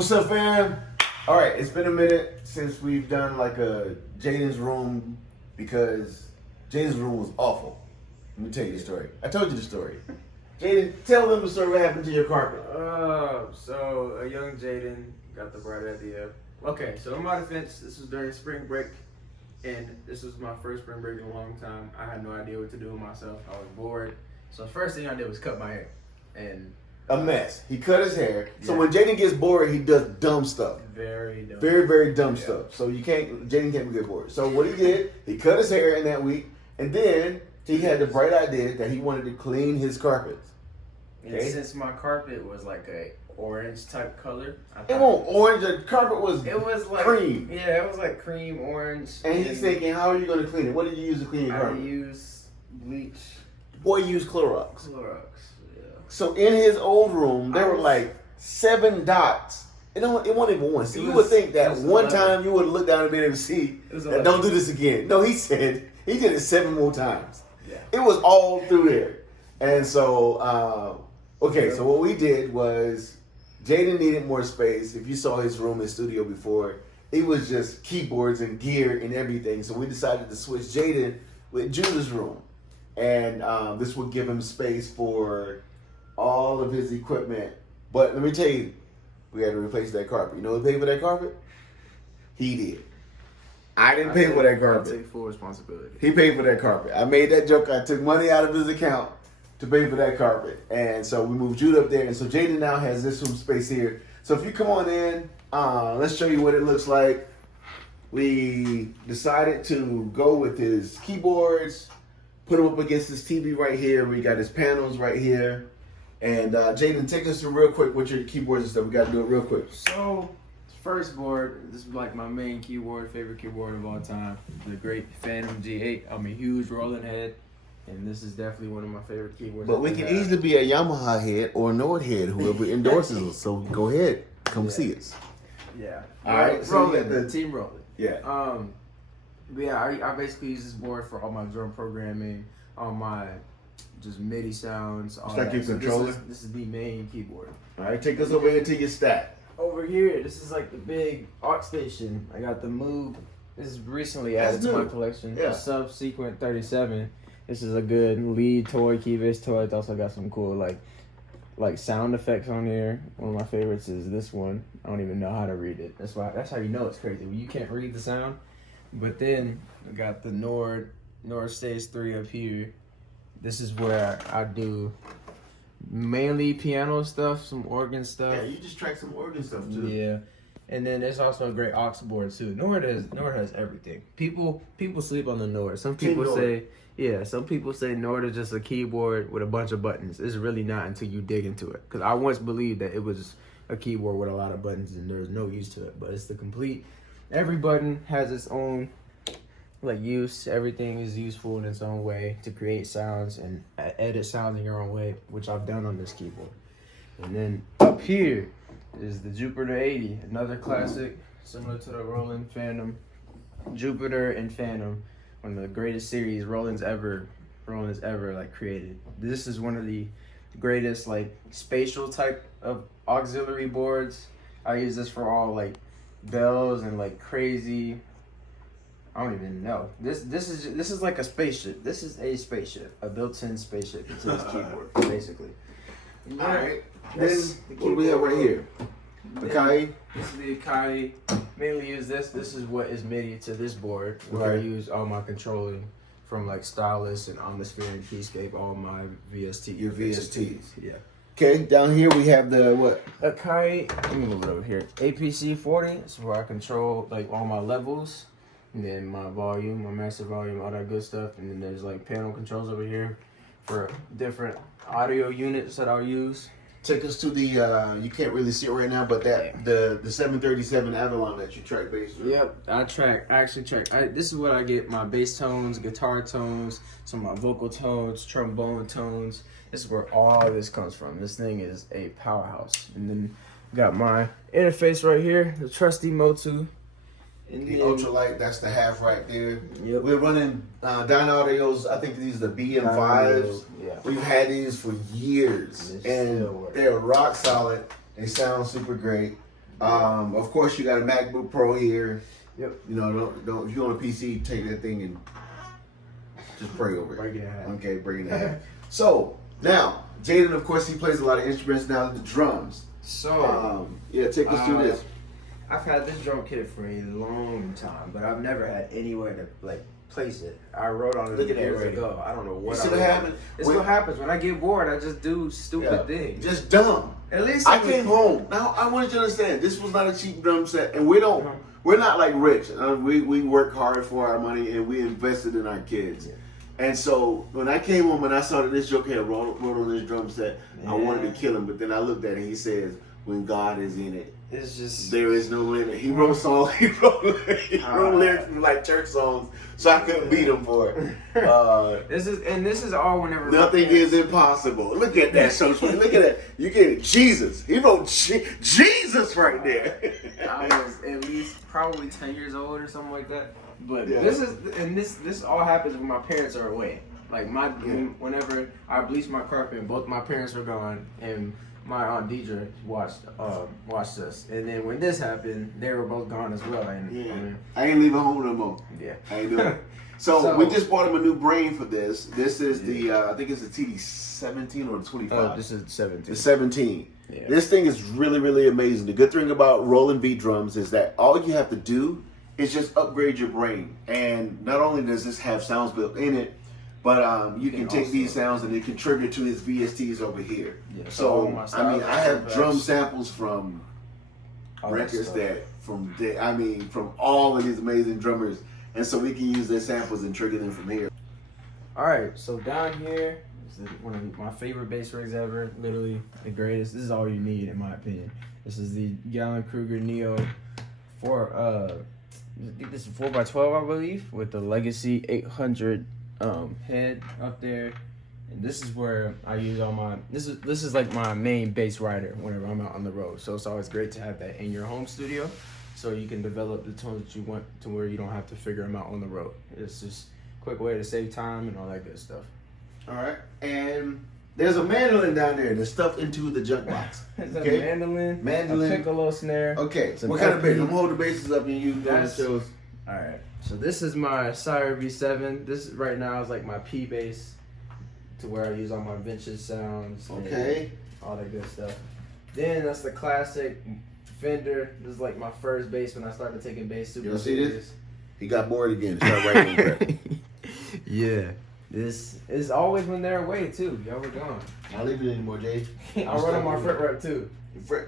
What's up, fam? All right, it's been a minute since we've done like a Jaden's room because Jaden's room was awful. Let me tell you the story. I told you the story. Jaden, tell them the story. What happened to your carpet? So a young Jaden got the bright idea. Okay, so in my defense, this was during spring break, and this was my first spring break in a long time. I had no idea what to do with myself. I was bored. So the first thing I did was cut my hair, and A mess. He cut his hair. So Yeah. when Jaden gets bored, he does dumb stuff. very dumb. Very, very dumb stuff. So Jaden can't get bored. So what he did, he cut his hair in that week, and then he had the bright idea that he wanted to clean his carpets. And Okay. since my carpet was like a orange type color, I It thought won't orange. The carpet was It was like cream. Yeah, it was like cream orange. And he's thinking, how are you going to clean it? What did you use to clean your I carpet? used bleach, Boy used Clorox. Clorox. Yeah. So in his old room, there I were was- like 7 dots. It wasn't even one. So It you was- would think it that was one 11. time you would have looked down and been able to see It was that 11. don't do this again. No, he said he did it 7 more times. Yeah. It was all through there. And so, okay, so what we did was Jaden needed more space. If you saw his room, his studio before, it was just keyboards and gear and everything. So we decided to switch Jaden with Judah's room. And this would give him space for all of his equipment. But let me tell you, we had to replace that carpet. You know who paid for that carpet? He did. I didn't pay for that I carpet. take full responsibility. He paid for that carpet. I made that joke. I took money out of his account to pay for that carpet. And so we moved Jude up there. And so Jaden now has this room space here. So if you come on in, let's show you what it looks like. We decided to go with his keyboards, put him up against his TV right here. We got his panels right here. And Jaden, take us through real quick with your keyboards and stuff. We got to do it real quick. So, first board, this is like my main keyboard, favorite keyboard of all time. The great Phantom G8. I'm a huge rolling head, and this is definitely one of my favorite keyboards. But we can easily be a Yamaha head or a Nord head, whoever endorses us. So go ahead, come see us. Yeah. All right, so Rolling, you got the team rolling. Yeah. But yeah, I basically use this board for all my drum programming, all my just MIDI sounds. All It's like that. your So controller? This is the main keyboard. All right, take us over here to your stack. Over here, this is like the big aux station. I got the Moog. This is recently added That's to my new. collection. Yeah. The Subsequent 37. This is a good lead toy, keybase toy. It's also got some cool like sound effects on here. One of my favorites is this one. I don't even know how to read it. That's how you know it's crazy. When you can't read the sound. But then I got the Nord Stage 3 up here. This is where I do mainly piano stuff, some organ stuff. Yeah, you just track some organ stuff too. Yeah, and then there's also a great aux board too. Nord has everything. People sleep on the Nord. Some people Nord. some people say Nord is just a keyboard with a bunch of buttons. It's really not until you dig into it. Because I once believed that it was a keyboard with a lot of buttons and there's no use to it. But it's the complete. Every button has its own use. Everything is useful in its own way to create sounds and edit sounds in your own way, which I've done on this keyboard. And then up here is the Jupiter 80, another classic, similar to the Roland Phantom. Jupiter and Phantom, one of the greatest series Roland's ever created. This is one of the greatest spatial type of auxiliary boards. I use this for all bells and crazy. I don't even know. This is like a spaceship. This is a spaceship, a built-in spaceship into this keyboard, basically. All right. Then That's the what do we have right here? Akai. This is the Akai. Mainly use this. This is what is MIDI to this board, where I Okay. use all my controlling from Stylus and Omnisphere and Keyscape, all my VST. Your VSTs. Yeah. Okay, down here we have the what? Akai. Let me move it over here. APC 40. This is where I control all my levels. And then my volume, my master volume, all that good stuff. And then there's panel controls over here for different audio units that I'll use. Take us to the you can't really see it right now, but the 737 Avalon that you track bass with. Yep, I actually track. This is what I get: my bass tones, guitar tones, some of my vocal tones, trombone tones. This is where all this comes from. This thing is a powerhouse. And then got my interface right here, the trusty Motu. And The then- ultralight, that's the half right there. Yep. We're running Dyna Audios. I think these are the BM5s. Yeah. We've had these for years, They and still work. they're rock solid. They sound super great. Of course, you got a MacBook Pro here. Yep. You know, don't if you're on a PC, take that thing and just pray over it. Break it in half. Okay, break it in half. So now, Jaden, of course, he plays a lot of instruments now. The drums. So, yeah, take us through this. I've had this drum kit for a long time, but I've never had anywhere to like place it. I wrote on it Look at that years radio. ago. I don't know what. You see what happened? It's what happens when I get bored. I just do stupid things. Just dumb. At least I came home. Now I wanted you to understand this was not a cheap drum set, and we're not like rich. We work hard for our money, and we invested in our kids. Yeah. And so when I came home and I saw that this joker had wrote on this drum set, I wanted to kill him. But then I looked at it and he says, "When God is in it, it's just there is no limit." He wrote songs. He wrote lyrics from like church songs, so I couldn't beat him for it. This is all whenever Nothing is impossible. Look at that, so look at that. You get it. Jesus. He wrote Jesus right there. I was at least probably 10 years old or something like that. But Yeah. this all happens when my parents are away. Like whenever I bleached my carpet, both my parents were gone, and my aunt Deidre watched us. And then when this happened, they were both gone as well. And I ain't leaving home no more. yeah, I ain't doing it. So we just bought him a new brain for this. This is the I think it's the TD-17 or the 25. This is 17. The 17. Yeah. This thing is really, really amazing. The good thing about roll and beat drums is that all you have to do is just upgrade your brain. And not only does this have sounds built in it, but you can take these sounds and it can trigger to his VSTs over here. Yeah, so I mean, I have drum samples from records from all of these amazing drummers, and so we can use their samples and trigger them from here. All right, so down here is one of my favorite bass rigs ever. Literally the greatest. This is all you need, in my opinion. This is the Gallon Kruger Neo this is 4x12, I believe, with the Legacy 800 head up there. And this is where I use all my this is like my main bass rider whenever I'm out on the road. So it's always great to have that in your home studio, so you can develop the tones that you want to where you don't have to figure them out on the road. It's just a quick way to save time and all that good stuff. All right, and there's a mandolin down there that's stuffed into the junk box. It's a mandolin, a piccolo snare. Okay, what kind of bass? I'm gonna hold the basses up and you guys shows. All right, so this is my Sire V7. This right now is like my P bass, to where I use all my vintage sounds. Okay. All that good stuff. Then that's the classic Fender. This is like my first bass when I started taking bass super serious. You see this? He got bored again. Start writing crap. Yeah. This is always when they're away too. Y'all were gone. Not leaving it anymore, Jay. I run on my fret rep too.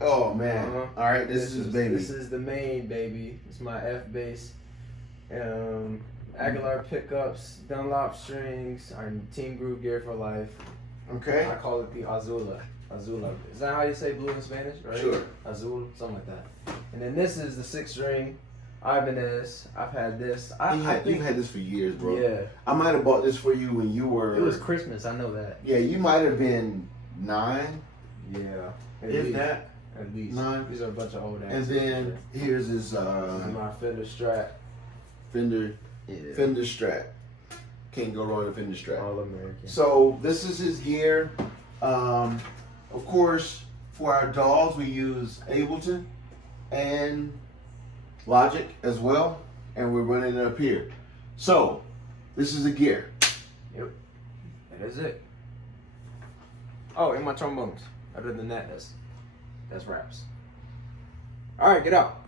Oh man. All right, this is baby. This is the main baby. It's my F bass. Aguilar pickups, Dunlop strings, our Team Groove gear for life. Okay. I call it the Azula. Azula. Is that how you say blue in Spanish? Right? Sure. Azul, something like that. And then this is the 6-string Ibanez. I've had this. You've had this for years, bro. Yeah. I might have bought this for you when you were. It was Christmas. I know that. Yeah, you might have been 9. Yeah. If that. At least. 9. These are a bunch of old ass. And then here's his this is my Fender Strat. Fender Strat. Can't go wrong with Fender Strat. All American. So this is his gear. Of course, for our dolls we use Ableton and Logic as well, and we're running it up here. So this is the gear. Yep. That is it. Oh, and my trombones. Other than that, that's raps. All right, get out.